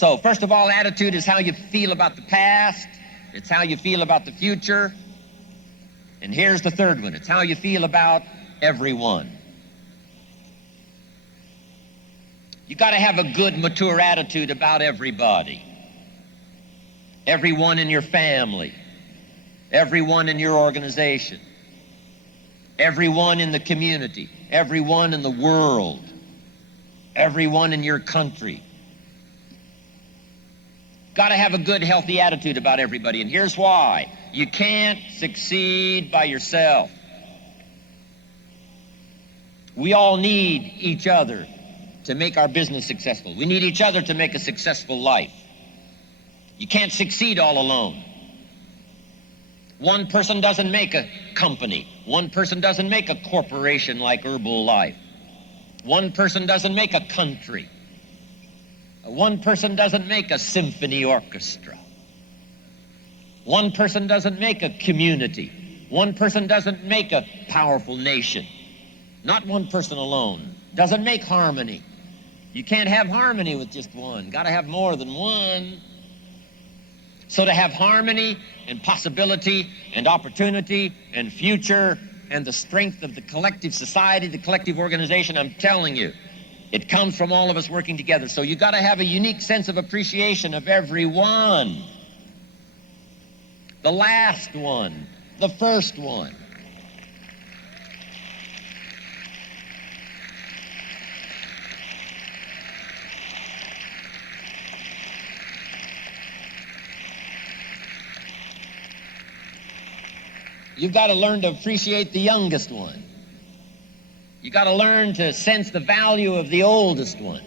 So first of all, attitude is how you feel about the past. It's how you feel about the future. And here's the third one. It's how you feel about everyone. You got to have a good, mature attitude about everybody. Everyone in your family. Everyone in your organization. Everyone in the community. Everyone in the world. Everyone in your country. Got to have a good, healthy attitude about everybody. And here's why. You can't succeed by yourself. We all need each other to make our business successful. We need each other to make a successful life. You can't succeed all alone. One person doesn't make a company. One person doesn't make a corporation like Herbalife. One person doesn't make a country. One person doesn't make a symphony orchestra. One person doesn't make a community. One person doesn't make a powerful nation. Not one person alone. Doesn't make harmony. You can't have harmony with just one. Got to have more than one. So to have harmony and possibility and opportunity and future and the strength of the collective society, the collective organization, I'm telling you, it comes from all of us working together. So you got to have a unique sense of appreciation of everyone. The last one, the first one. You've got to learn to appreciate the youngest one. You got to learn to sense the value of the oldest one.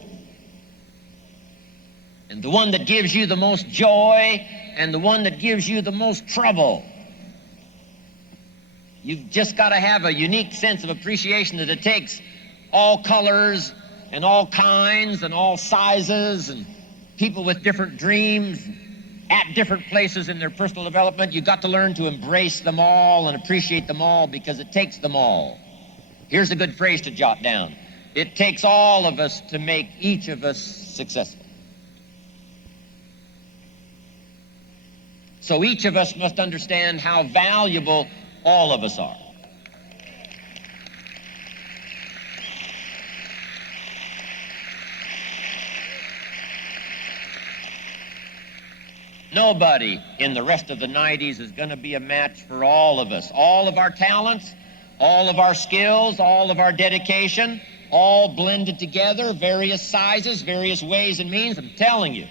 And the one that gives you the most joy and the one that gives you the most trouble. You've just got to have a unique sense of appreciation that it takes all colors and all kinds and all sizes and people with different dreams at different places in their personal development. You've got to learn to embrace them all and appreciate them all because it takes them all. Here's a good phrase to jot down. It takes all of us to make each of us successful. So each of us must understand how valuable all of us are. Nobody in the rest of the 90s is going to be a match for all of us. All of our talents, all of our skills, all of our dedication, all blended together, various sizes, various ways and means. I'm telling you,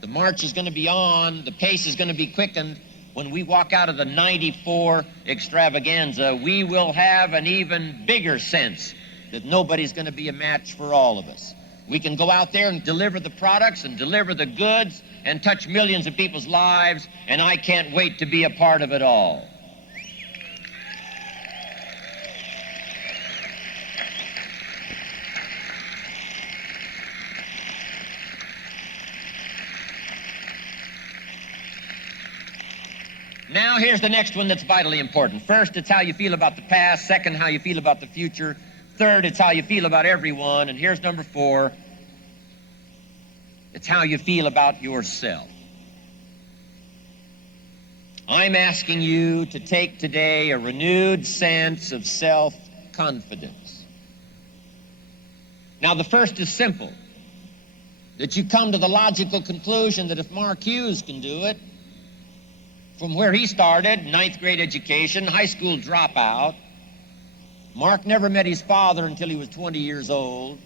the march is going to be on, the pace is going to be quickened. When we walk out of the 94 extravaganza, we will have an even bigger sense that nobody's going to be a match for all of us. We can go out there and deliver the products and deliver the goods and touch millions of people's lives, and I can't wait to be a part of it all. Now here's the next one that's vitally important. First, it's how you feel about the past. Second, how you feel about the future. Third, it's how you feel about everyone. And here's number 4. It's how you feel about yourself. I'm asking you to take today a renewed sense of self-confidence. Now, the first is simple, that you come to the logical conclusion that if Mark Hughes can do it, from where he started, 9th grade education, high school dropout, Mark never met his father until he was 20 years old.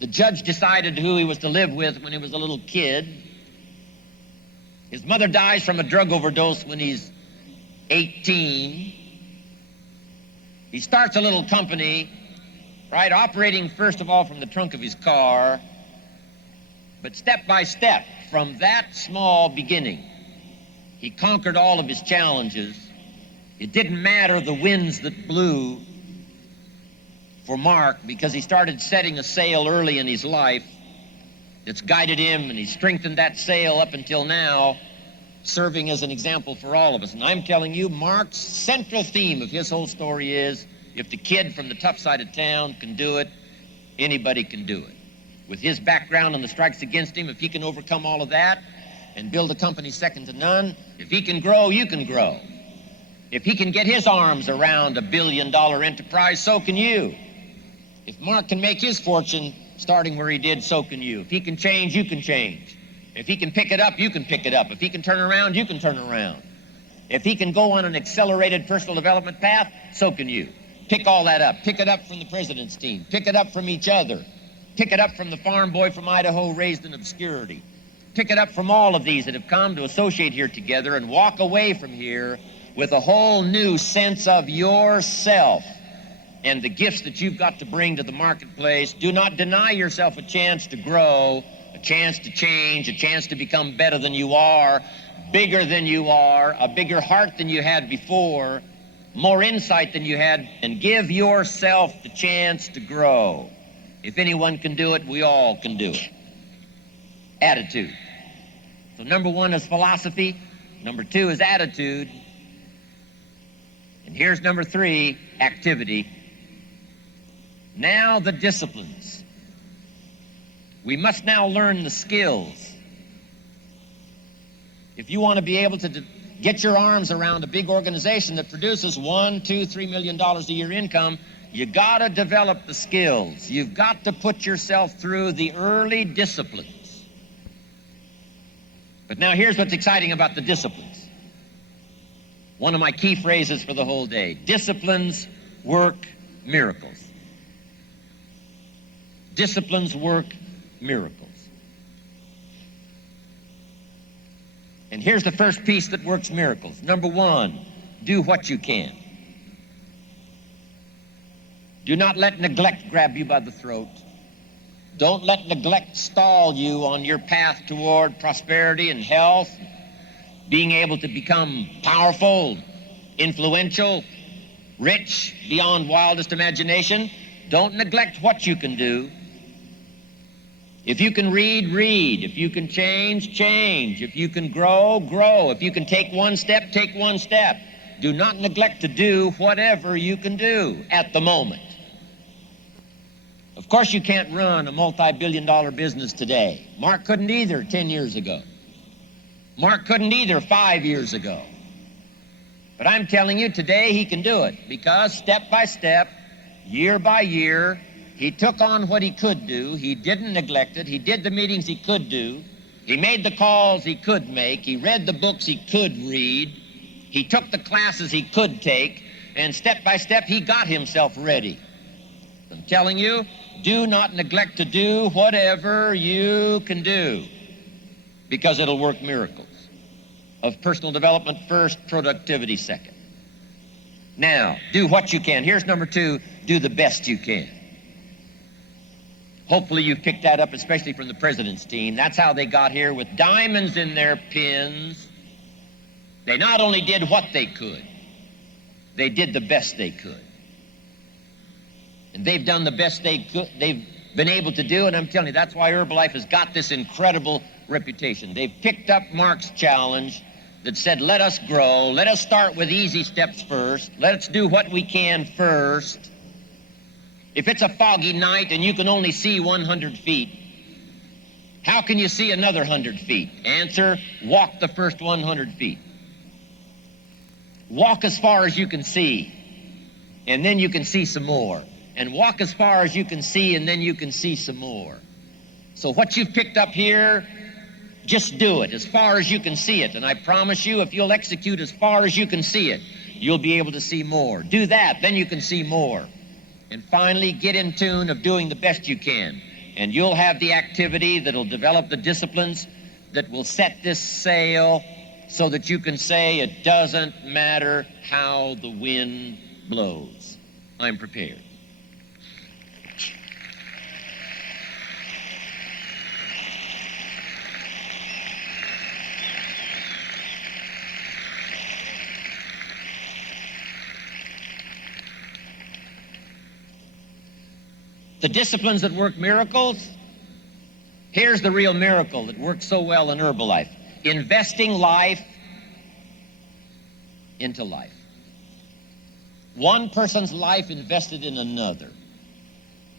The judge decided who he was to live with when he was a little kid. His mother dies from a drug overdose when he's 18. He starts a little company, right, operating first of all from the trunk of his car, but step by step, from that small beginning, he conquered all of his challenges. It didn't matter the winds that blew for Mark, because he started setting a sail early in his life that's guided him, and he's strengthened that sail up until now, serving as an example for all of us. And I'm telling you, Mark's central theme of his whole story is, if the kid from the tough side of town can do it, anybody can do it. with his background and the strikes against him, if he can overcome all of that and build a company second to none, if he can grow, you can grow. If he can get his arms around a billion-dollar enterprise, so can you. If Mark can make his fortune starting where he did, so can you. If he can change, you can change. If he can pick it up, you can pick it up. If he can turn around, you can turn around. If he can go on an accelerated personal development path, so can you. Pick all that up. Pick it up from the president's team. Pick it up from each other. Pick it up from the farm boy from Idaho raised in obscurity. Pick it up from all of these that have come to associate here together and walk away from here with a whole new sense of yourself and the gifts that you've got to bring to the marketplace. Do not deny yourself a chance to grow, a chance to change, a chance to become better than you are, bigger than you are, a bigger heart than you had before, more insight than you had, and give yourself the chance to grow. If anyone can do it, we all can do it. Attitude. So number one is philosophy. Number two is attitude. And here's number three, activity. Now the disciplines. We must now learn the skills. If you want to be able to get your arms around a big organization that produces $1, $2, $3 million a year income, you got to develop the skills. You've got to put yourself through the early disciplines. But now here's what's exciting about the disciplines. One of my key phrases for the whole day: disciplines work miracles. Disciplines work miracles. And here's the first piece that works miracles. Number one, do what you can. Do not let neglect grab you by the throat. Don't let neglect stall you on your path toward prosperity and health, being able to become powerful, influential, rich beyond wildest imagination. Don't neglect what you can do. If you can read, read. If you can change, change. If you can grow, grow. If you can take one step, take one step. Do not neglect to do whatever you can do at the moment. Of course, you can't run a multi-billion-dollar business today. Mark couldn't either 10 years ago. Mark couldn't either 5 years ago. But I'm telling you, today he can do it, because step by step, year by year, he took on what he could do. He didn't neglect it. He did the meetings he could do. He made the calls he could make. He read the books he could read. He took the classes he could take. And step by step, he got himself ready. I'm telling you, do not neglect to do whatever you can do, because it'll work miracles. Of personal development first, productivity second. Now, do what you can. Here's number two, do the best you can. Hopefully you've picked that up, especially from the president's team. That's how they got here, with diamonds in their pins. They not only did what they could, they did the best they could. And they've done the best they've been able to do, and I'm telling you, that's why Herbalife has got this incredible reputation. They've picked up Mark's challenge that said, let us grow, let us start with easy steps first, let's do what we can first. If it's a foggy night and you can only see 100 feet, how can you see another 100 feet? Answer, walk the first 100 feet. Walk as far as you can see, and then you can see some more. And walk as far as you can see, and then you can see some more. So what you've picked up here, just do it as far as you can see it. And I promise you, if you'll execute as far as you can see it, you'll be able to see more. Do that, then you can see more. And finally, get in tune of doing the best you can. And you'll have the activity that'll develop the disciplines that will set this sail so that you can say, it doesn't matter how the wind blows. I'm prepared. The disciplines that work miracles, here's the real miracle that works so well in Herbalife. Investing life into life. One person's life invested in another.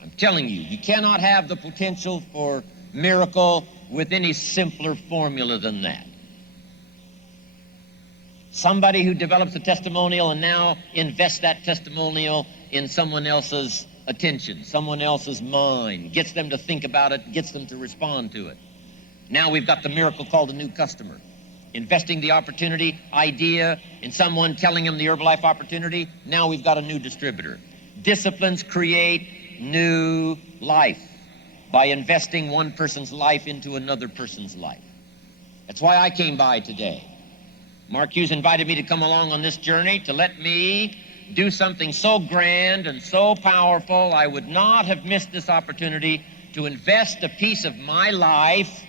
I'm telling you, you cannot have the potential for miracle with any simpler formula than that. Somebody who develops a testimonial and now invests that testimonial in someone else's attention, someone else's mind, gets them to think about it, gets them to respond to it. Now we've got the miracle called a new customer. Investing the opportunity, idea in someone, telling them the Herbalife opportunity, now we've got a new distributor. Disciplines create new life by investing one person's life into another person's life. That's why I came by today. Mark Hughes invited me to come along on this journey to let me do something so grand and so powerful. I would not have missed this opportunity to invest a piece of my life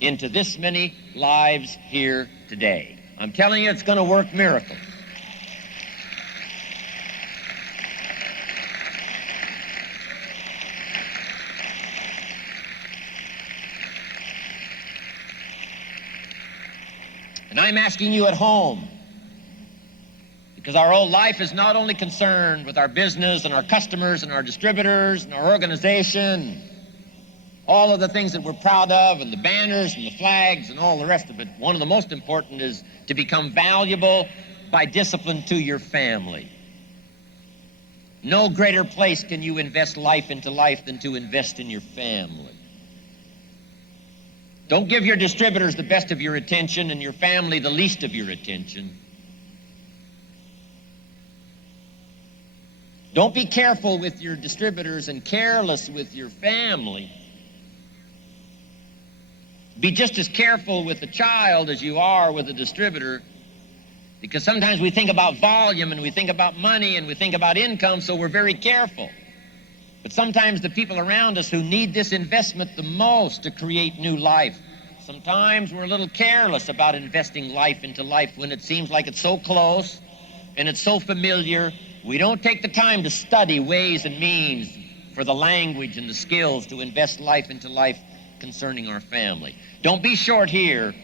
into this many lives here today. I'm telling you, it's going to work miracles. And I'm asking you at home, because our whole life is not only concerned with our business and our customers and our distributors and our organization, all of the things that we're proud of and the banners and the flags and all the rest of it. One of the most important is to become valuable by discipline to your family. No greater place can you invest life into life than to invest in your family. Don't give your distributors the best of your attention and your family the least of your attention. Don't be careful with your distributors and careless with your family. Be just as careful with the child as you are with a distributor, because sometimes we think about volume and we think about money and we think about income, so we're very careful. But sometimes the people around us who need this investment the most to create new life, sometimes we're a little careless about investing life into life when it seems like it's so close and it's so familiar. We don't take the time to study ways and means for the language and the skills to invest life into life concerning our family. Don't be short here